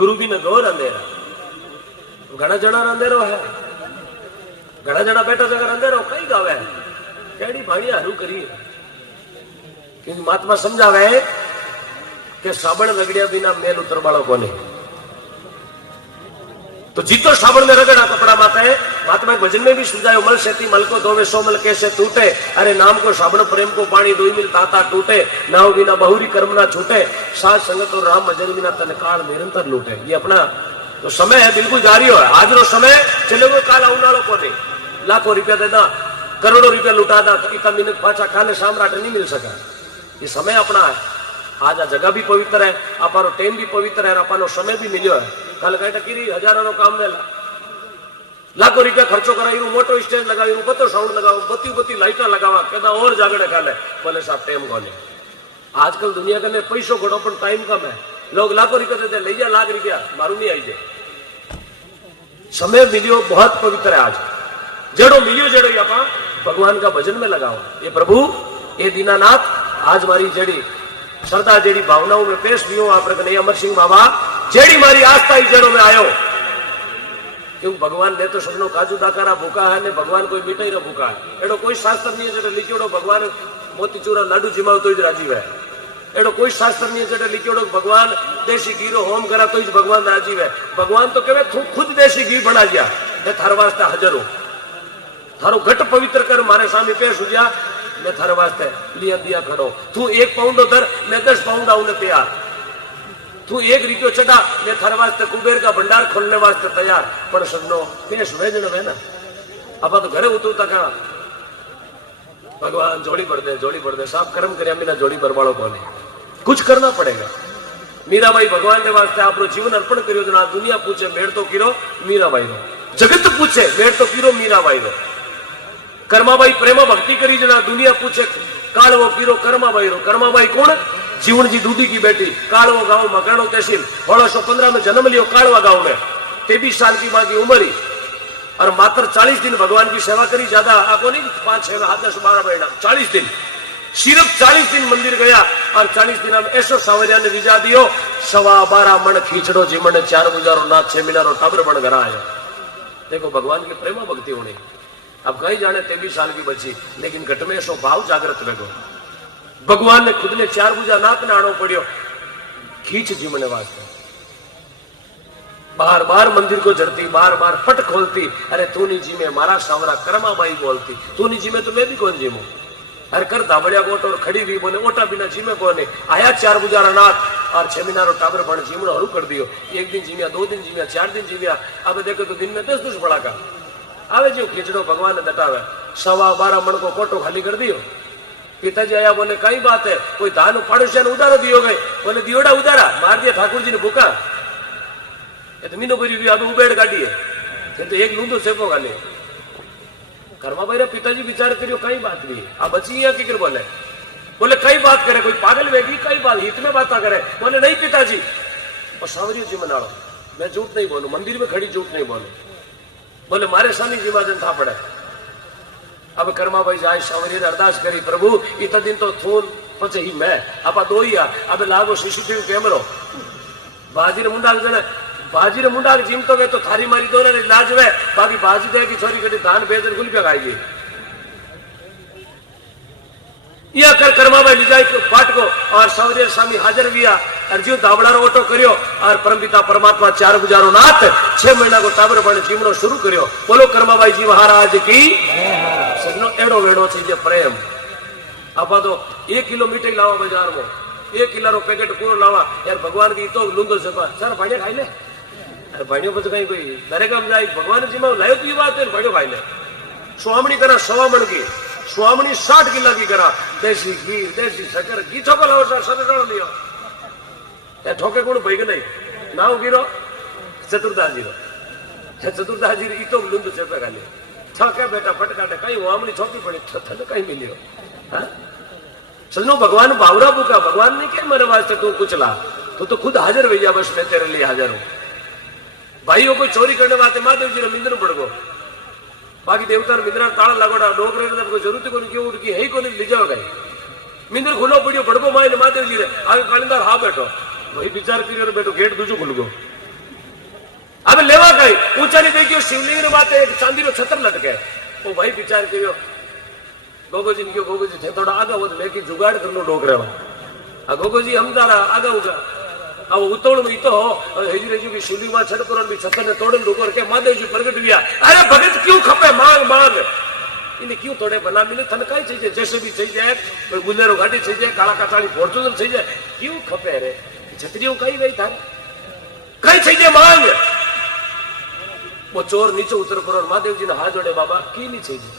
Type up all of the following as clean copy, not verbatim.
गुरु भी न घोर अंधेरा। घना जना अंधेरो है, घना जना बैठा जगह अंधेरो कई गावे केड़ी भाणी हरू करी। क्योंकि महात्मा समझावे कि साबण रगड़िया बिना मेल उतर वालों को नहीं। तो जीतो साबण में रगड़ा कपड़ा माता है। महात्मा भजन में भी सुझायो मल सेती मल को धोवे सो मल कैसे टूटे। अरे नाम को साबण प्रेम को पानी दो मिल ताता टूटे। नाव बिना बहुरी कर्म ना छूटे। साथ संगत और राम भजन बिना तन काल निरंतर लूटे। ये अपना तो समय है बिल्कुल जारी हो। आज रो समय चले गो काल आउनालो को नहीं। लाखों रुपया देना करोड़ों रुपया लुटा दा इतना मिनट पाचा काले साम्राट नहीं मिल सका। ये समय अपना है। आज आ जगह भी पवित्र है, अपारो टाइम भी पवित्र है, अपानो समय भी मिलो है। कल कहीं टकीरी हजारों नो काम वेला लाखों रुपया खर्चो करायु मोटो स्टेज लगायु बतो साउंड लगाओ बत्ती बत्ती लाइटा लगावा कहता और जागड़े काले बोले साहब टाइम कोने। आजकल दुनिया के पैसों घड़ो पर टाइम कम है। लोग लाखों रुपया देते ले जा लाख रुपया मारू नहीं आई जाए। समय मिलियो बहुत पवित्र है। आज जड़ो मिलियो जड़ो आप भगवान का भजन में लगाओ। ये प्रभु ये दीनानाथ आज मारी जड़ी श्रद्धा जेड़ी भावनाओं में पेश दियो आप अमर सिंह बाबा जेड़ी मारी आस्था ही जड़ों में आयो। क्यों भगवान ने तो सबनो काजू दाकारा भूखा है ने भगवान कोई मिठाई रा भूखा है। एडो कोई शास्त्र नहीं है जो लिखियोड़ो भगवान मोतीचूरा लाडू जिमाव तो ही राजी है। एडो कोई शास्त्र नहीं है जो लिखियोड़ो भगवान देसी घी रो होम करा तो ही भगवान राजी है। भगवान तो कहे तू खुद देसी घी बना दिया मैं थारे वास्ते हाजिर हूं। थारो घट पवित्र कर मारे सामने पेश हो जा मैं थारे वास्ते लिया दिया खड़ो। तू 1 पाउंड उधर मैं 10 पाउंड आऊं तैयार। तू 1 रुपयो चढ़ा मैं थारे वास्ते कुबेर का भंडार खोलने वास्ते तैयार। पर सजनो पेश भेजनो है ना अब तो घरे उतरता कहा भगवान जोड़ी पड़ दे साफ कर्म करे मीना जोड़ी पर वालों को नहीं कुछ करना पड़ेगा। मीराबाई भगवान के वास्ते आप जीवन अर्पण करियो ना दुनिया पूछे मेड़ तो किरो मीराबाई रो जगत पूछे मेड़ तो किरो मीराबाई रो। कर्माबाई प्रेम भक्ति करी जना दुनिया पूछे कालवो पीरो कर्माबाई रो। कर्माबाई कौन जीवन जी दूधी की बेटी कालवो गांव मकानो तहसील 1615 में जन्म लियो कालवा गांव में 23 साल की मां की उम्र ही और मात्र 40 दिन भगवान की सेवा करी। ज्यादा आपको नहीं 5 6 7 10 12 महीना 40 दिन सिर्फ 40 दिन मंदिर गया और 40 दिन में ऐसो सावरिया ने रिजा दियो 12.25 मन खींचड़ो जीवन 4 गुजारो नाथ 6 महीना रो टाबर बन घर आयो। देखो भगवान की प्रेम भक्ति होनी। अब कहीं जाने 23 साल की बच्ची लेकिन घट में ऐसो भाव जागृत रहो। भगवान ने खुद ने 4 गुजा नाथ ने आनो पड़ियो खींच जीवने वास्ते। बार बार मंदिर को जड़ती बार बार फट खोलती। अरे तू नहीं जीमे मारा सावरा कर्माबाई बोलती तू नहीं जीमे तो मैं भी कौन जीमू। अरे कर दाबड़िया गोट और खड़ी भी बोले ओटा बिना जीमे कोने आया 4 गुजारा नाथ और 6 महीना रो टाबर बन जीवनो हरू कर दियो। 1 दिन जीमिया 2 दिन जीमिया 4 दिन जीमिया। अब देखो तो दिन में 10 दुष बड़ा का आवे जो खींचड़ो भगवान ने दटावे 12.25 मन को कोटो खाली कर दियो। पिताजी आया बोले कई बात है कोई धान पड़ोसिया ने उधारो दियो गए बोले दियोड़ा उधारा मार दिया ठाकुर जी ने भूखा तो मीनो भरी अब उबेड़ गाड़ी है तो 1 लूंदो सेपो गाले कर्मा भाई पिताजी विचार करियो कई बात भी आ बची है कि बोले कई बात करे कोई पागल वेगी कई बात हित में बात करे। बोले नहीं पिताजी और सावरियो जी मनाओ मैं झूठ नहीं बोलू मंदिर में खड़ी झूठ नहीं बोलू। बोले मारे सानी जीवाजन था पड़े। अब कर्मा भाई जाए सावरी ने अरदास करी प्रभु इतना दिन तो थून पचे ही मैं आपा 2 ही अब लागो सीसीटीवी कैमरो बाजी ने मुंडा जीम तो गए तो थारी मारी दो ने लाज वे बाकी बाजी दे की छोरी कभी धान बेचन गुल पे खाएगी। यह कर कर्मा भाई लिजाई बाट को और सावरिया स्वामी हाजिर हुआ और जीव दावड़ा ओटो करियो और परमपिता परमात्मा 4 गुजारो नाथ 6 महीना को टाबर बन जीवनो शुरू करियो। बोलो कर्मा भाई जी महाराज की सजनो एड़ो वेड़ो थी जे प्रेम। आप तो 1 किलो मिठाई लावा बाजार में 1 किलो रो पैकेट पूरा लावा यार भगवान की तो लूंदो सपा सर भाड़िया खाई ले। अरे भाड़ियों पर तो कहीं कोई दरेगा में जाए भगवान जी में लायो तो बात है भाड़ियों खाई ले। स्वामणी करा 100 मन की स्वामणी 60 किलो की करा देसी घी देसी शक्कर घी ठोको लाओ सर सब लियो या ठोके कौन भाई नहीं नाव गिरो चतुर्दास जी री तो लुंदु चेपे गाले ठोके बेटा फटकाटे कहीं वामनी ठोकी पड़ी थले कहीं मिलियो। हां सजनो भगवान बावरा बुका भगवान ने के मेरे वास्ते तू कुछ ला तो खुद हाजिर भैया बस मैं तेरे लिए हाजिर हूं। भाइयों को चोरी करने वास्ते महादेव जी ने मिंदर पड़ गो बाकी देवता ने मिंदरा ताला लगोड़ा डोकरे ने कोई जरूरत को क्यों उनकी है ही को नहीं ले जाओ गए मिंदर खुलो पड़ियो पड़गो माय ने महादेव जी रे आगे कालिंदार हा बैठो वही विचार करियो बैठो गेट दूजो खुल गो अब लेवा कई ऊंचा नहीं देखियो शिवलिंग माते एक चांदी रो छतर लटके वो भाई विचार करियो गोगोजी ने क्यों गोगोजी थे थोड़ा आगे वो लेके जुगाड़ कर लो डोकरे आ गोगोजी हम तारा आगे होगा अब उतोड़ में तो हेजी रेजी की शिवलिंग में छत पर भी छतर ने तोड़न डोकर के महादेव जी प्रगट लिया अरे भगत क्यों खपे मांग मांग इन्हें क्यों तोड़े बना मिले थन कई चाहिए जैसे भी चाहिए जाए कोई बुलेरो गाड़ी चाहिए काला काटाड़ी फॉर्च्यूनर चाहिए क्यों खपे रे छतरियों कई गई था कई चाहिए मांग वो चोर नीचे उतर पर और महादेव जी ने हाथ जोड़े बाबा की नहीं चाहिए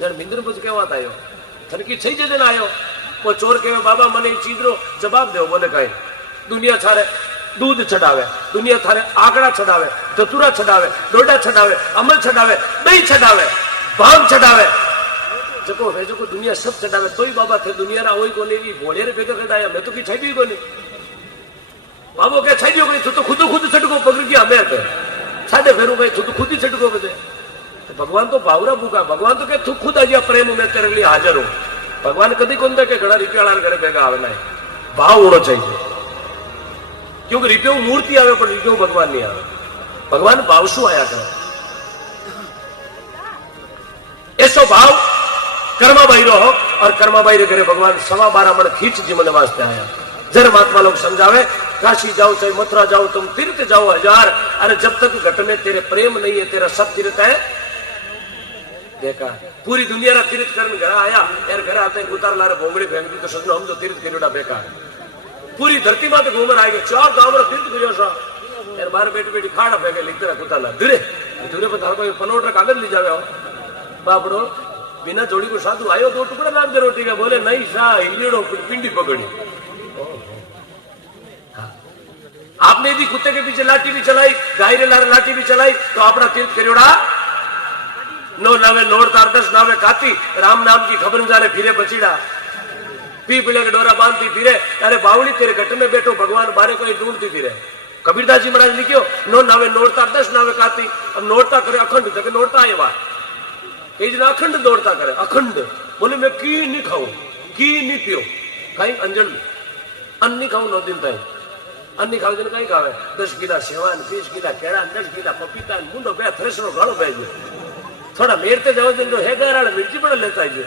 जन मिंद्र बुझ के बात आयो थन की चाहिए दिन आयो वो चोर के बाबा मने चीज रो जवाब दो बोले कई दुनिया थारे दूध छडावे दुनिया थारे आंकड़ा छडावे धतूरा छडावे डोडा छडावे अमल छडावे दही छडावे भांग छडावे जको है जको दुनिया सब छडावे तोई बाबा थे दुनिया रा होई कोनी ई भोळे रे भेगा कडाया मैं तो की छडी कोनी बाबो के छडियो कोनी तू तो खुद छडको पकड़ गया मैं तो साडे फेरू भाई तू तो खुद ही छडको बजे भगवान तो भावरा भूखा भगवान तो के तू खुद आज प्रेम में तेरे लिए हाजिर हूं भगवान कदी कोन दे के घड़ा रिपियाला करे भेगा आवे ना भाव होना चाहिए क्योंकि रिपियो मूर्ति आवे पर रिपियो भगवान नहीं आवे भगवान भावशु आया करे ऐसो भाव कर्माबाई रो और कर्माबाई रे घरे भगवान 12.5 मन खींच जीवन वास्ते आया जर महात्मा लोग समझावे काशी जाओ चाहे मथुरा जाओ तुम तीर्थ जाओ 1000 अरे जब तक घट में तेरे प्रेम नहीं है तेरा सब तीर्थ है देखा पूरी दुनिया रा तीर्थ करने घर आया यार घर आते उतार ला भोंगड़ी फेंक दी तो सजनो हम जो तीर्थ करियोड़ा बेकार पूरी धरती माते घूमर आएगी 4 गांव रा तीर्थ करियो सा यार बाहर बैठी बैठी खाड़ा फेंके लिखते रहा कुत्ता ला धीरे धीरे पर तार कोई पनोट रा कागज ले जावे हो बापड़ो बिना जोड़ी को साधु आयो 2 टुकड़े लाग दे रोटी का बोले नहीं सा हिलियोड़ो पिंडी पकड़ी आपने यदि कुत्ते के पीछे लाठी भी चलाई गाय रे लाठी भी चलाई तो अपना तीर्थ करियोड़ा नो नावे नोड़ तार 10 नावे काती राम नाम की खबर जाने फिरे बचीड़ा पीपले के डोरा बांधती फिरे अरे बावली तेरे घट में बैठो भगवान बारे कोई ढूंढती फिरे कबीरदास जी महाराज लिखियो नो नावे नोड़ता 10 नावे काती अब नोड़ता करे अखंड तक नोड़ता आए बात कई जना अखंड दौड़ता करे अखंड बोले मैं की नहीं खाऊं की नहीं पियो कहीं अंजल अन्न नहीं खाऊं 9 दिन तक अन्नी खाव दिन कहीं खावे 10 किला सेवान 20 किला केड़ा 10 किला पपीता मुंडो बे थ्रेसरो गाड़ो बेजो थोड़ा मेरते जाओ दिन है गाराल मिर्ची बड़ा लेता है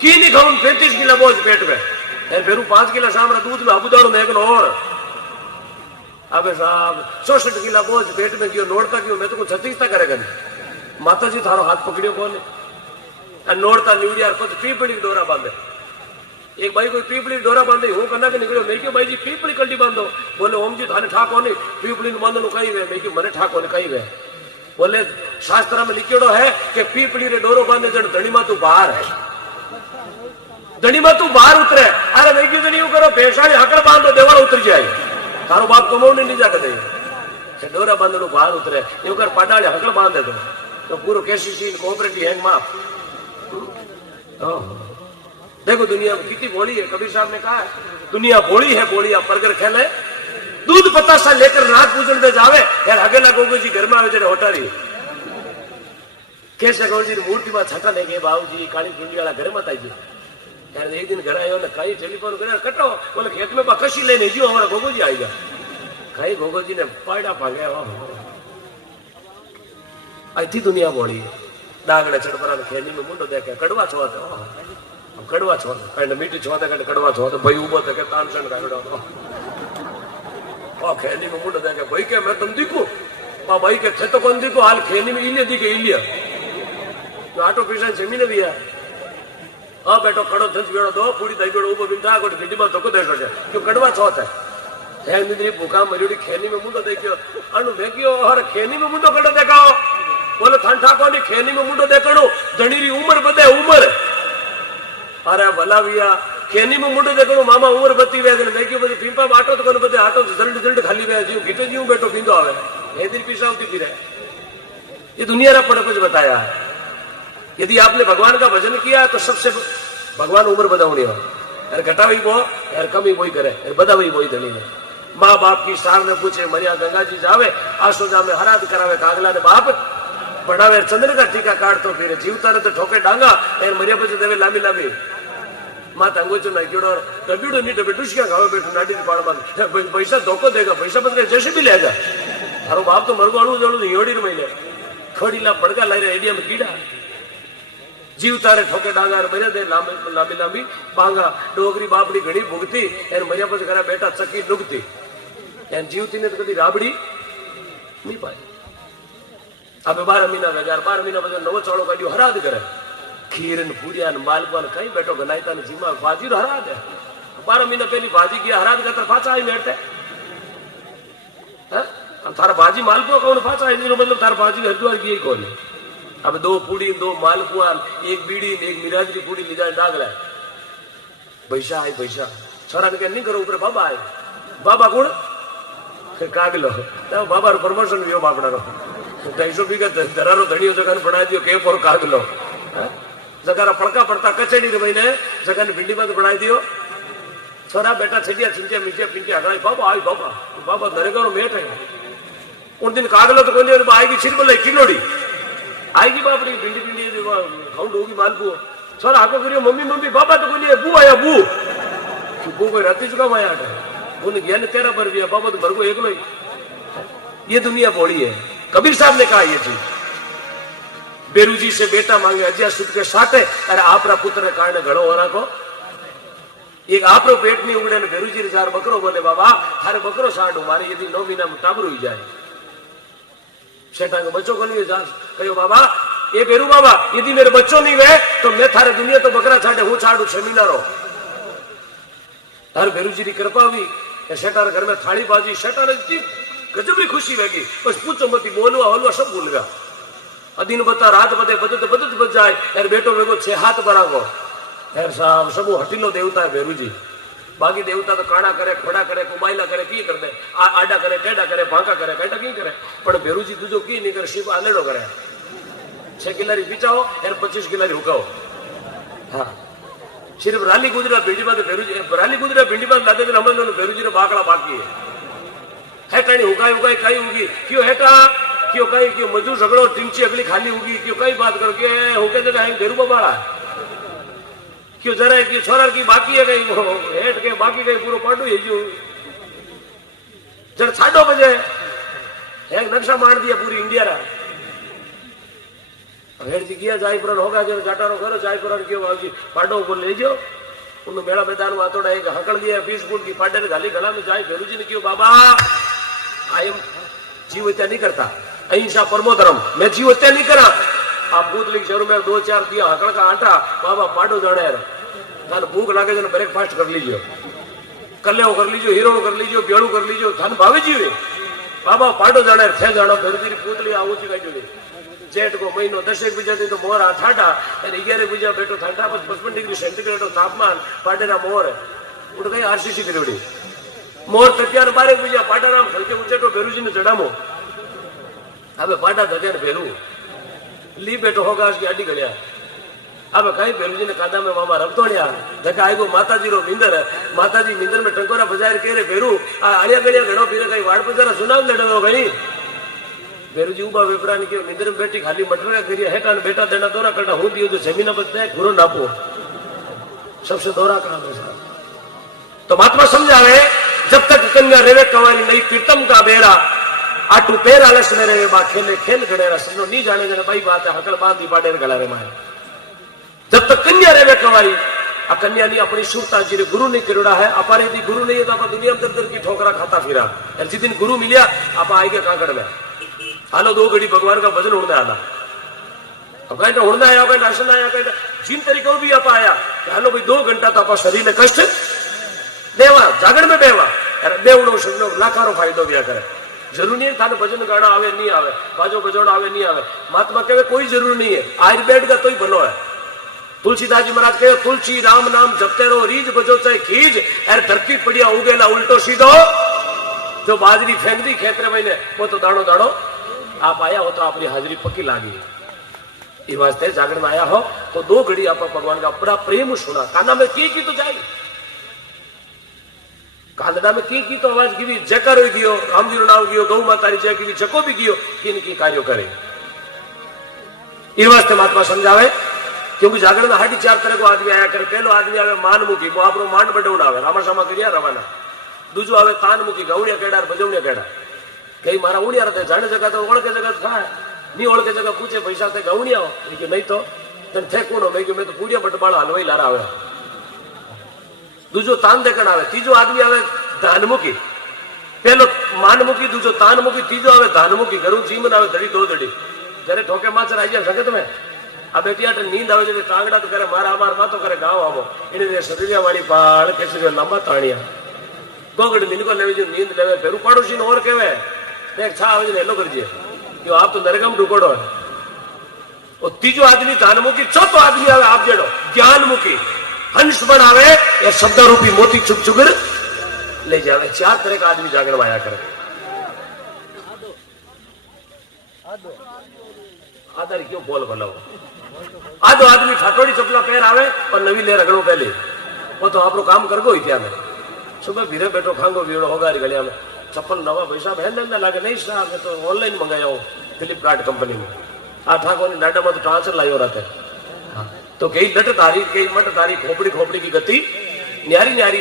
की नहीं खाऊं 35 किला बोझ पेट में फिर फेरू 5 किला सामरा दूध में अबुदाड़ो में एक और अबे साहब 64 किला बोझ पेट में क्यों नोड़ता क्यों मैं तो कुछ 36 करेगा नहीं माता जी थारो हाथ पकड़ियो कौन नोड़ता निवड़िया कुछ पीपड़ी डोरा बांधे एक भाई कोई पीपड़ी डोरा बांधे हूं कना के निकलो मैं क्यों भाई जी पीपड़ी कल्टी बांधो बोले ओम जी थाने ठाको नहीं पीपड़ी बांधो कहीं वे मैं क्यों मने ठाको नहीं कहीं वे बोले शास्त्र में लिखियोड़ो है कि पीपड़ी रे डोरो बांधे जड़ धनी मा तू बाहर है धनी मा तू बाहर उतरे अरे मैं क्यों धनी करो भेषाली हकड़ बांधो देवाल उतर जाए तारो बाप कमाने नहीं जाके दे डोरा बांधो बाहर उतरे यूं कर पाडाले हकड़ बांधे तो पूरा केसीसी कोऑपरेटिव हैंग माफ देखो दुनिया कितनी बोली है कबीर साहब ने कहा है दुनिया बोली है बोलिया परगर खेले दूध पतासा लेकर नाग पूजन दे जावे यार अगेला गोगो जी घर में आवे जेडे होटारी कैसे गोगो जी मूर्ति में छटा लेके बाबूजी काली चुंडी वाला घर मत आइए यार एक दिन घर आयो ना कई टेलीफोन करे कटो बोले खेत में बकशी लेने जियो हमारा गोगो जी आएगा कई गोगो जी ने पाड़ा भागे आई थी दुनिया बोली डागड़े चढ़परा खेनी में मुंडो देखे कड़वा छुआ कड़वा छो मीठी छो कड़वा छो तो भाई उबो के तानसन काढो ओ खेनी में मुंडो देखे भाई के मैं तुम दिखू पा भाई के थे तो कौन दिखो हाल खेनी में इले दिखे इलिया तो आटो पीछे जमीन भी है आ बेटो खड़ो थच बेड़ो दो पूरी दई बेड़ो उबो बिंदा कोट बिजमा तो को देखो छे क्यों कड़वा छो है हे निद्री भूखा मरियोड़ी खेनी में मुंडो देखियो अनु देखियो और खेनी में मुंडो कड़ो देखाओ बोले ठंडा कोनी खेनी में मुंडो देखणो जणीरी उम्र बदे उम्र अरे भला भैया खेनी में मुंडो देखो मामा उम्र बत्ती वे मैं क्यों बजे पीपा आटो तो कोन बदे आटो जल्द जल्द खाली वे जीव गिटे जीव बैठो पींदो आवे ए दिन पीसा होती थी रे ये दुनिया रा पड़ कुछ बताया है यदि आपने भगवान का भजन किया तो सबसे भगवान उम्र बदावनी हो यार घटा वही वो यार कमी वही करे यार बदा वही वही धनी है माँ बाप की सार ने पूछे मरिया गंगा जी जावे आसोजा में हराद करावे कागला ने बाप बढ़ावे चंद्र का टीका काटतो फिर जीवता ने तो ठोके डांगा यार मरिया बचे देवे लामी लामी माता अंगोचो नाक्योड़ो डबीड़ो नहीं डबे टुशिया खावे बैठो नाडी पाड़ बांध पैसा धोखो देगा पैसा बदले जैसे भी लेगा थारो बाप तो मरगो अड़ू जड़ू योड़ी महीने खड़ीला पड़का लाई एडिया में कीड़ा जीव तारे ठोके डांगार मरे दे लांबी लांबी बांगा डोगरी बापड़ी घड़ी भुगती एन मरिया पछ घरा बेटा चकी नुगती एन जीवती ने तो कदी राबड़ी नहीं पाई। अब 12 महीना वेगार 12 महीना बजे नवो चावड़ो काढ्यो हराद करे खीर ने पूरिया ने मालपुआ कई बेटो गनाईता ने जीमा भाजी हराद है 12 महीना पहली भाजी की हराद का तर पाचा आई मेटते हैं थारा भाजी मालपुआ कौन पाचा आई नहीं मतलब थारा भाजी हरिद्वार की कौन है। अब 2 पूड़ी 2 मालपुआ 1 बीड़ी 1 मिराजरी पूड़ी ले जाए डाग रहा है पैसा आई पैसा छोरा ने नहीं करो ऊपर बाबा आए बाबा कौन कागलो बाबा प्रमोशन वियो बापड़ा 250 बीघा दरारो धड़ियो जगह बना दियो केप और कागलो जगह पड़का पड़ता कचेड़ी रे भाई ने जगह भिंडी में बनाई दियो छोरा बेटा छटिया चिंटिया मिटिया पिंटिया अगड़ा बाबा आई बाबा बाबा नरेगा मेट है उन दिन कागलो तो कोई आएगी छिर बोले किलोड़ी आएगी बापड़ी भिंडी भिंडी खाउंड होगी मालपू छोरा आको करियो मम्मी मम्मी बाबा तो बोलिए बू आया बू बू कोई राती चुका माया है उन ज्ञान तेरा पर भी बाबा तो मरगो एकलो ही। ये दुनिया बोली है। कबीर साहब ने कहा ये चीज बेरूजी से बेटा मांगे अजय सुख के साथ अरे आपरा पुत्र कारण घड़ो हो राखो एक आपरो पेट नहीं उगड़े ने बेरूजी जार बकरो बोले बाबा थारे बकरो साडू मारे यदि 9 महीना में टाबरू ही जाए सेठा को बच्चों को नहीं जा कहो बाबा ये बेरू बाबा यदि मेरे बच्चों नहीं हुए तो मैं थारे दुनिया तो बकरा छाड़े हूं छाड़ू 6 महीना रो थारे बेरूजी की कृपा हुई सेठा घर में थाली बाजी सेठा ने गजब की खुशी वेगी बस पूछो मत बोलवा हलवा सब भूल गया अधीन बता रात बदे बदत बदत बच जाए यार बेटो वेगो 6 हाथ बरागो यार साहब सब हटीलो देवता है बेरूजी बाकी देवता तो काड़ा करे खड़ा करे कुमाइला करे की कर दे आडा करे टेढ़ा करे भांका करे कैटा की करे पर बेरूजी तुझो की नहीं करे शिव आलेडो करे 6 किलारी बिचाओ यार 25 किलारी हुकाओ हाँ सिर्फ राली गुजरा भिंडी बात बेरूजी राली गुजरा भिंडी बात लादे दिन हमने बेरूजी रे बाकड़ा बाकी है हेटानी हुकाई हुकाई कई होगी क्यों हेटा क्यों कई क्यों मजदूर झगड़ो टिंची अगली खाली होगी क्यों कई बात करके होके जगह है बेरू बाबा क्यों जरा क्यों छोरा की बाकी है कहीं हेट के बाकी कहीं पूरा पाटू है जो जरा छाड़ो बजे एक नक्शा मार दिया पूरी इंडिया रा हेट जी किया जाय पर होगा जो जाटारो करो जाय पर क्यों बाजी पाटो को ले जो उन मेला मैदान में आतोड़ा एक हकड़ दिया 20 फुट की पाटे ने गाली गला में जाए बेरूजी ने क्यों बाबा आई एम जीव हत्या नहीं करता अहिंसा परमो धर्म मैं जीव हत्या नहीं करा आप पूतली शहर में 2-4 दिया हकड़ का आटा बाबा पाटो जाने थान भूख लागे जन ब्रेकफास्ट कर लीजिए कल्ले कर लीजिए हीरो कर लीजिए बेड़ू कर लीजिए थान भावे जीवे बाबा पाटो जाने थे जानो बेरूजी पूतली आऊ ची गई जेठ को महीनो 10 बीजा दिन तो मोर ठाठा 11 बीजा बेटो ठाठा 55 डिग्री सेंटीग्रेड तापमान पाटेरा मोर उठ गई आरसीसी करोड़ी मोर तत्यार 12 बीजा पाटाराम खलके उचेटो बेरूजी ने चढ़ामो अब पाटा धकेर बेरू ली बेटो होगा की आडी गलिया अब कई बेरूजी ने कादा में मामा रबतोड़िया देखा आएगो माताजी रो नींदर माताजी नींदर में टंकोरा बजाय के रे बेरू आलिया गलिया घड़ो फिर कई वाड़ पर जरा सुनाव लड़ो गई बेरूजी उबा विपरा ने निंद्र में बैठी खाली मटरा करिए हेटा बेटा देना दौरा करना हूं दियो जो जमीन बचता है घुरो नापो सबसे दौरा करा तो महात्मा समझावे जब तक कन्या रेवे कवानी नहीं प्रीतम का बेरा आटू पैर आलस में रेवे बा खेले खेल गड़ेरा सनो नहीं जाने जने भाई बात है हकल बांधी पाडे गला रे माए जब तक कन्या रेवे कवानी आ कन्या ने अपनी सुरता जी ने गुरु नहीं करोड़ा है अपारे यदि गुरु नहीं है तो आप दुनिया में दर की ठोकरा खाता फिरा जिस दिन गुरु मिलिया आप आएंगे काकड़ में हालो 2 घड़ी भगवान का भजन उड़ना आना अब कहीं उड़ना आया कहीं आसन आया कहीं जिन तरीकों भी आप आया हालो भाई 2 घंटा तो आप शरीर ने कष्ट देवा जागरण में बेवा बेवड़ो सुनो लाखारो फायदो भी करे जरूर नहीं है थाने भजन गाना आवे नहीं आवे बाजो बजोड़ा आवे नहीं आवे महात्मा कहे कोई जरूर नहीं है आयुर्वेद का तो ही भलो है तुलसीदास जी महाराज कहे तुलसी राम नाम जपते रहो रीज बजो चाहे खीज अरे धरती पड़िया उगेला उल्टो सीधो जो बाजरी फेंक दी खेतरे महीने वो तो दाड़ो दाड़ो आप आया हो तो अपनी हाजिरी पक्की लागी ये वास्ते जागरण में आया हो तो 2 घड़ी आप भगवान का बड़ा प्रेम सुना काना में की तो जाए कांदड़ा में की तो आवाज की जकर गियो राम जी नाम गियो गौ माता जय की जको भी गियो किन की कार्यो करे ये वास्ते महात्मा समझावे क्योंकि जागरण में 4 तरह को आदमी आया करे पहलो आदमी आवे मानमुखी वो आपरो मान बडवण आवे रामा सामा करिया रवाना दूजो आवे तानमुखी गौड़िया केड़ा बजवणिया केड़ा कई मारा उड़िया रहते जाने जगह तो ओळखे जगह था नहीं ओळखे जगह पूछे पैसा थे गवणिया मैं कि नहीं तो तने थे कोणो मैं कि मैं तो पूरिया बटबाळा हलवाई लारा आवे दूजो तान देखण आवे तीजो आदमी आवे धानमुखी पहलो मानमुखी दूजो तानमुखी तीजो आवे धानमुखी घरू जीवन आवे धड़ी दो धड़ी जरे ठोके माचर आई जाए संगत में आ बेटी आटे नींद आवे जे टांगड़ा तो करे मारा मार मातो करे गांव आवो इने सदरिया वाली पाळ कैसे जो लंबा ताणिया गोगड़ मिनको लेवे जो नींद लेवे फेरू पड़ोसी ने और केवे देख छा आवे हेलो करजे यो आप तो नरगम ढुकोड़ो है और तीजो आदमी धानमुखी चौथो आदमी आवे आप जेड़ो ज्ञानमुखी हंस बनावे या शब्द रूपी मोती चुप चुगर ले जावे चार तरह का आदमी जागरण में आया करे आदर क्यों बोल भला आधो आदमी फाटोड़ी चपला पैर आवे और नवी ले रगड़ो पहले वो तो आप काम कर गो इत्या में सुबह भीरे बैठो खांगो वीड़ो होगारी गलिया में चप्पल नवा पैसा बहन ना लागे नहीं साहब मैं तो ऑनलाइन मंगाया हूँ फ्लिपकार्ट कंपनी में आ ठाकुर ने डाडा में ट्रांसफर लायो रहते तो कई लट तारी कई मट तारी खोपड़ी खोपड़ी की गति न्यारी न्यारी